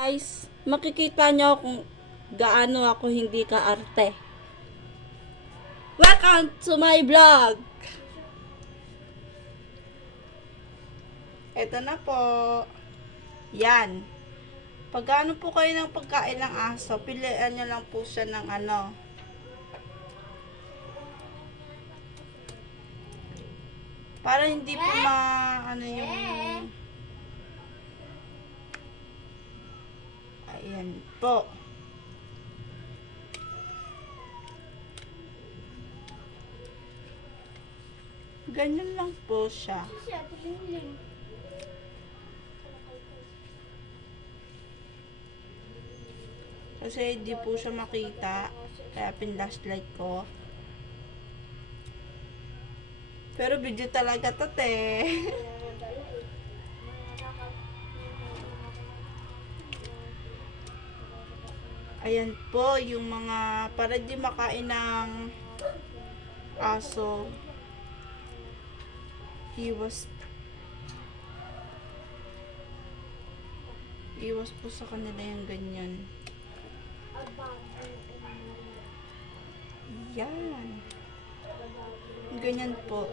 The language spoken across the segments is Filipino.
Guys, makikita nyo kung gaano ako hindi kaarte. Welcome to my vlog! Ito na po. Yan. Pag ano po kayo ng pagkain ng aso, pilihan nyo lang po siya ng ano. Para hindi po ano yung... Ayan po. Ganyan lang po siya. Kasi hindi po siya makita. Kaya pin-flashlight ko. Pero video talaga to, te. Ayan po, yung mga para di makain ng aso. Iwas po sa kanila yung ganyan. Yan. Ganyan po.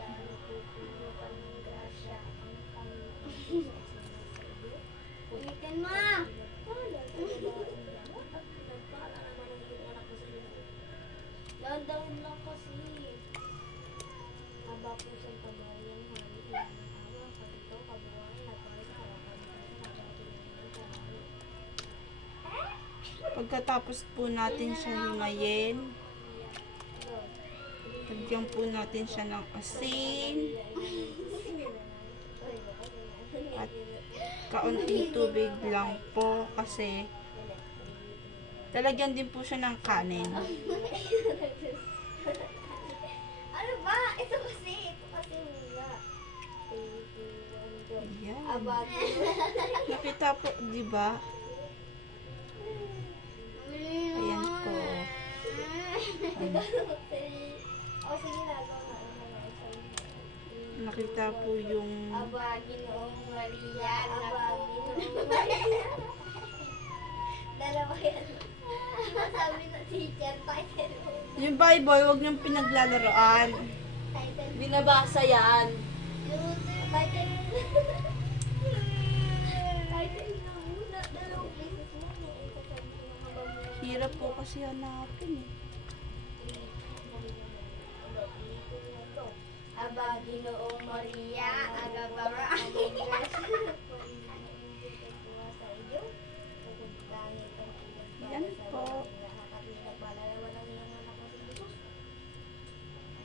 Ulitin mo! Dahan-dahan lang kasi. Haba po sa tabayan, hali lang ang awa, kalito, kabuhay, nagpasa, Pagkatapos po natin siya himayin, lagyan po natin siya ng asin at kaunting tubig lang po kasi lalagyan din po siya ng kanin. Ano ba? Ito kasi mula. Ayan. Abagi. Nakita po, di ba? Ayan po. O sige na, Nakita po yung Abagi noong Maria, abagi noong Maria. Dalawa yan. Sabi ng teacher, title. yung Bible, huwag niyong pinaglalaroan. Title. Binabasa yan. Title. Title na muna. Dalawang places mo. Hirap po kasi hanapin eh. Abagi noong Maria, agabara. Yan po.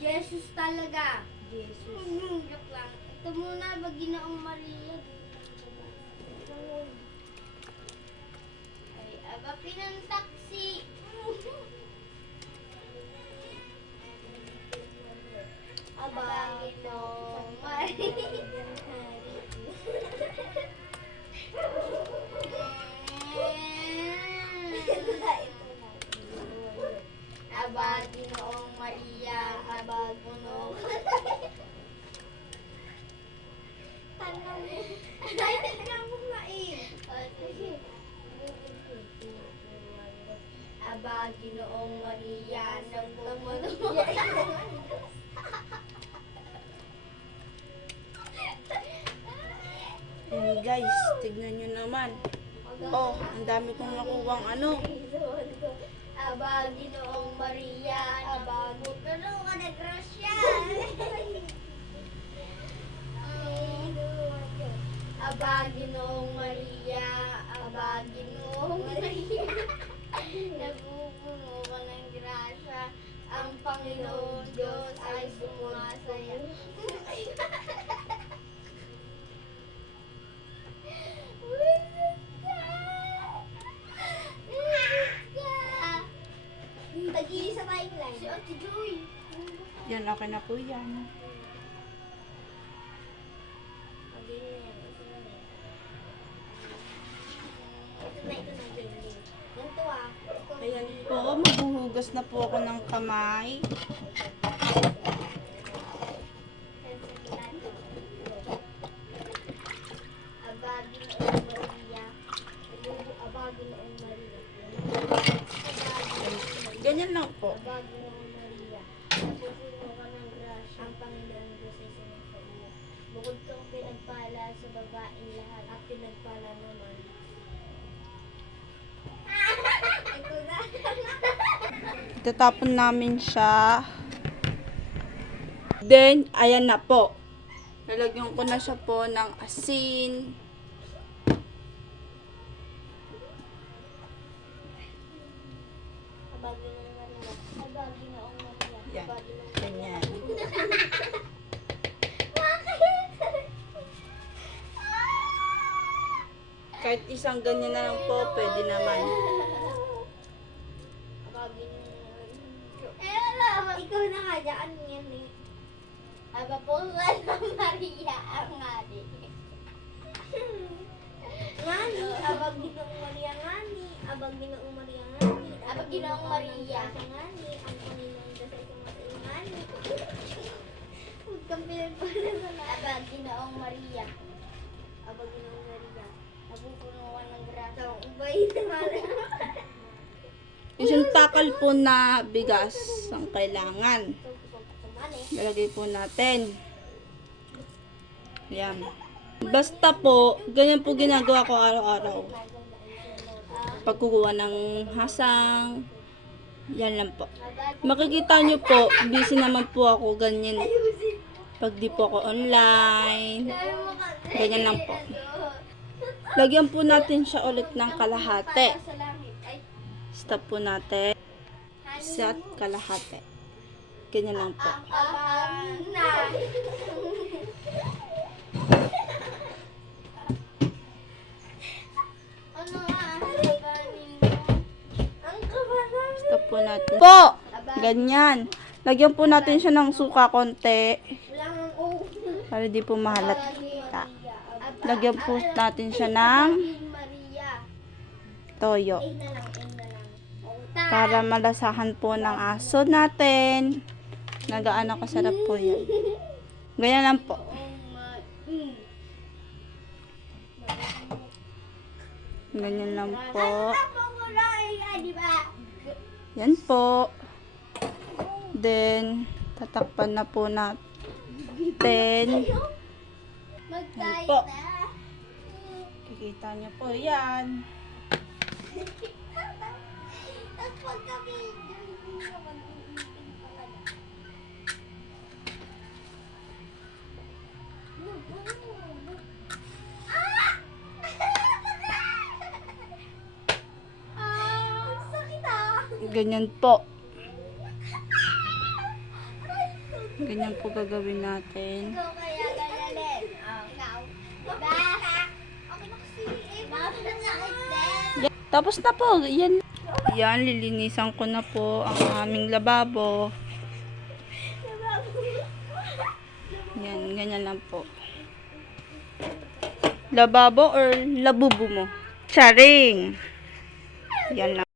Jesus talaga. Jesus. Joke lang. Ito muna, Baginoong Maria. Ay, aba, pinantaksi. Aba, Baginoong Maria. Abagi noong Maria, abago noong tanong mo. Tanong mo nga eh. Abagi noong Maria, nagpumunong. Ayan guys, tignan nyo naman. Oh, ang dami kong nakuwang ano. Abagi noong Maria, abago. Pero ka na grasya. Abagi noong Maria, abagi noong Maria. Nagpupuno ka ng grasya. Ang Panginoon Diyos ay sumasaya. Tag-iisa pa yung line. Si Ate Joy. Yan, okay na po yan. Ayan po, maghuhugas na po ako ng kamay. Abagi noong Maria. Ginoong Maria. Ganyan lang po. Aba, Ginoong Maria, napupuno ka ng grasya, ang Panginoon Diyos ay sumasa iyo. Bukod kang pinagpala sa babaeng lahat, at pinagpala naman. Ito na. Itatapon namin siya. Then, ayan na po. Lalagyan ko na siya po ng asin. Aba, Ginoong Maria. Aba, Ginoong Maria. Yan. Aba, Ginoong Ganyan. Kahit isang ganyan na lang po, pwede naman. Aba, Ginoong Maria. Alam, ikaw na nga dyan yan eh. Aba po, ng Maria ang ngani. Ngani, aba Ginoong Maria ngani, aba Ginoong Maria ngani, aba Ginoong Maria ngani, ang Panginoon Diyos ay sumasayo ngani. Huwag kang pinagpala sa lahat. Aba Ginoong Maria, aba Ginoong Maria, napupuno ka ng grasa. Ang bait naman. Isang takal po na bigas ang kailangan. Lalagay po natin. Yan. Basta po, ganyan po ginagawa ko araw-araw. Pagkukuha ng hasang, yan lang po. Makikita nyo po, busy naman po ako ganyan. Pag di po ako online, ganyan lang po. Lagyan po natin siya ulit ng kalahati. Stop po natin. Set kalahati. Ganyan lang po. Stop po natin. Po! Ganyan. Lagyan po natin siya ng suka konti. Para di po mahalata. Lagyan po natin siya ng toyo. Para malasahan po ng aso natin. Nagaano kasarap po yan. Ganyan lang po. Ganyan lang po. Yan po. Then, tatakpan na po natin. Yan po. Kikita niyo po yan. Ganyan po. Ganyan po gagawin natin. Ikaw kaya galalin. Ikaw. Diba? Okay na kasi. Bakit din? Tapos na po. Yan. Yan, lilinisan ko na po ang aming lababo. Yan, ganyan lang po. Lababo or labubo mo? Charing. Yan lang.